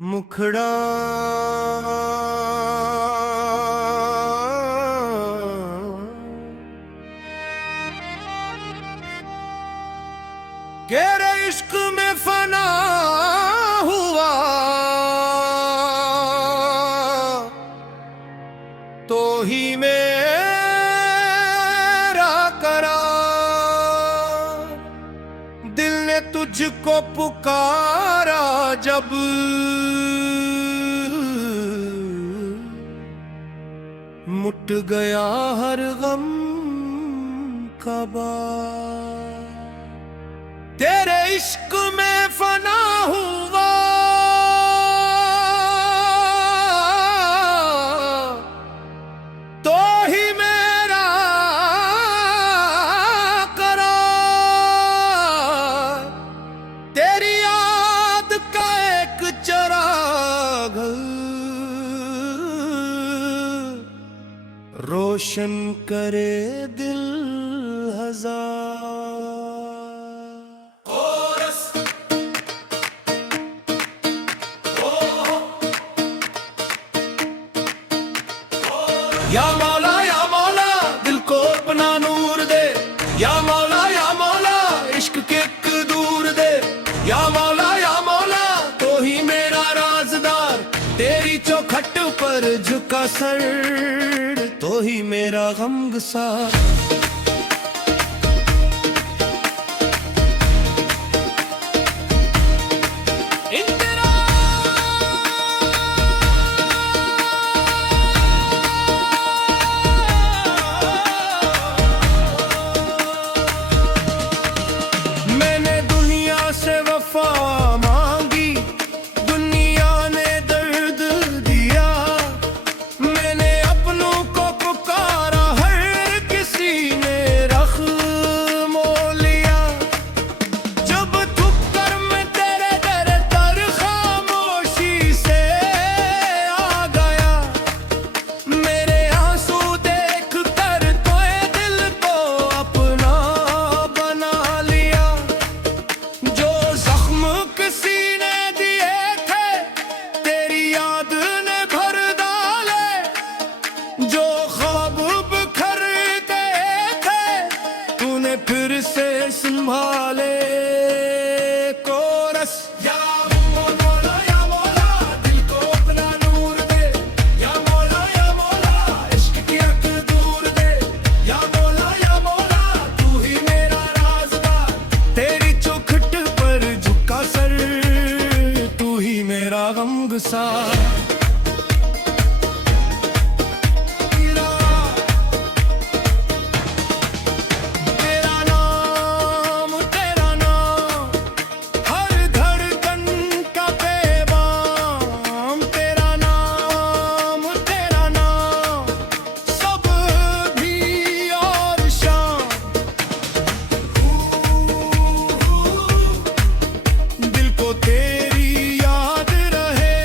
मुखड़ा तेरे इश्क में फना हुआ तो ही मेरा करार। दिल ने तुझको पुकारा जब मुट गया हर गम का बार। तेरे इश्क में फना हुआ तो ही मेरा करार। तेरी याद का एक चिराग रोशन करे दिल हजार। या मौला दिल को अपना नूर दे। या मौला इश्क के एक दूर दे। या मौला तो ही मेरा राजदार। तेरी चौखट पर झुका सर तो ही मेरा गमगसार। मांगी दुनिया ने दर्द दिया। मैंने अपनों को पुकारा हर किसी ने रख्म लिया। जब ठुकर मैं तेरे दर तर खामोशी से आ गया। मेरे आंसू देख कर तो दिल को अपना बना लिया। जो किसी ने दिए थे तेरी याद ने भर डाले। जो ख्वाब बिखरते थे तूने फिर से संभाले। कोरस या मौला दिल को अपना नूर दे। या मौला इश्क की एक दूर दे। या मौला तू ही मेरा राज़दार। तेरी चौखट पर झुका सर तू ही मेरा गमगसार। तेरा नाम हर धड़कन का पैगाम। तेरा नाम सब भी और शाम। दिल को तेरी याद रहे।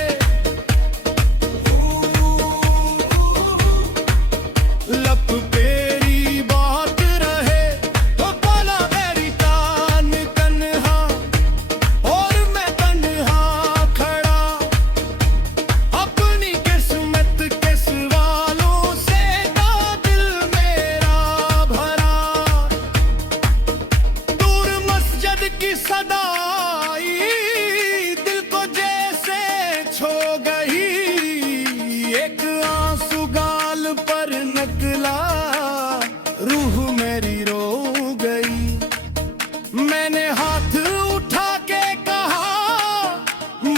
लप तेरी बात रहे। तो बोला मेरी तान तन्हा और मैं तन्हा खड़ा। अपनी किस्मत के सवालों से था दिल मेरा भरा। दूर मस्जिद की सदाई दिल को जैसे छो गई। एक आंसू गाल पर निकला रूह मेरी रो गई। मैंने हाथ उठा के कहा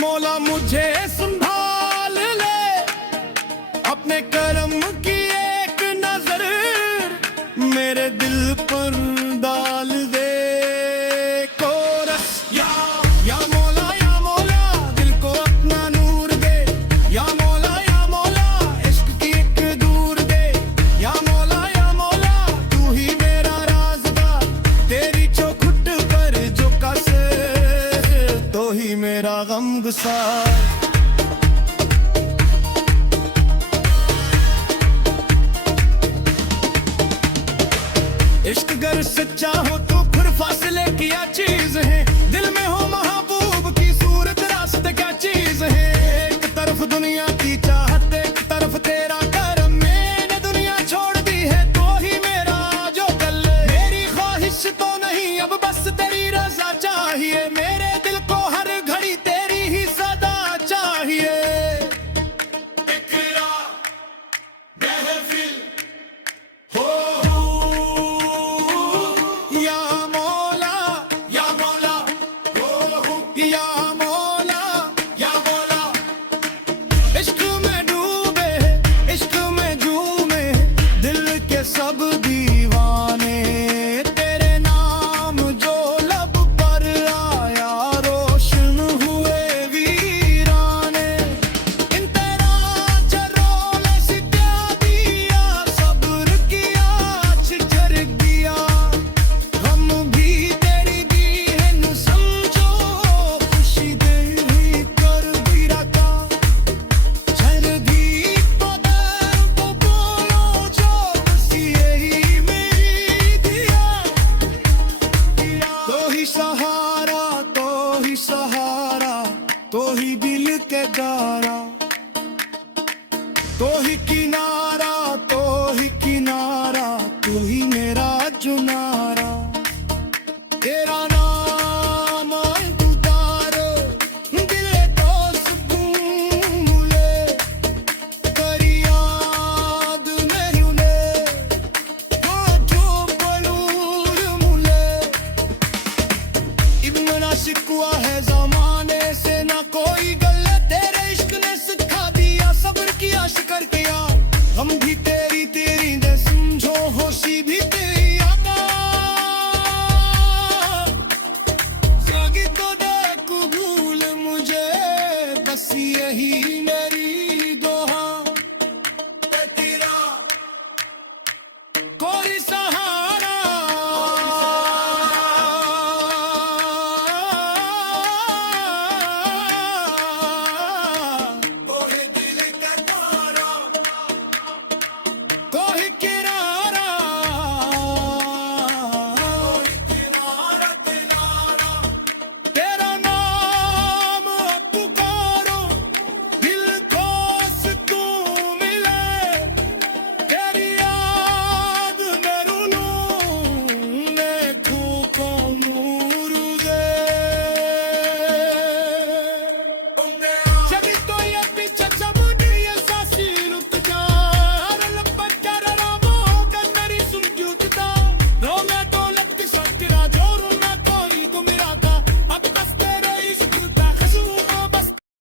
मौला मुझे संभाल ले। अपने करम की एक नजर मेरे दिल पर डाल दे। कोरस या मौला दिल को अपना नूर दे। या मौला इश्क की एक दूर दे। या मौला तू ही मेरा राज़दार। तेरी चौखट पर झुका सर तो ही मेरा गमगसार। इश्क गर सच्चा हो तो फिर फासले क्या चीज है। दिल में हो महबूब की सूरत रास्ते क्या चीज है। तो ही दिल के दारा, तो ही किनारा, तो ही किनारा, तू ही मेरा जुनारा। तेरा नाम गुजारो दिल तो सुकून ले, करी याद नहीं ले, जो बलूर मुले। इतना शिकवा है जमाने से ना कोई गलत, तेरे इश्क ने सिखा दिया सब्र किया शिकर किया। हम भी तेरी तेरी दे समझो होशी भी तेरी आका। जागी तो दे कबूल मुझे बस यही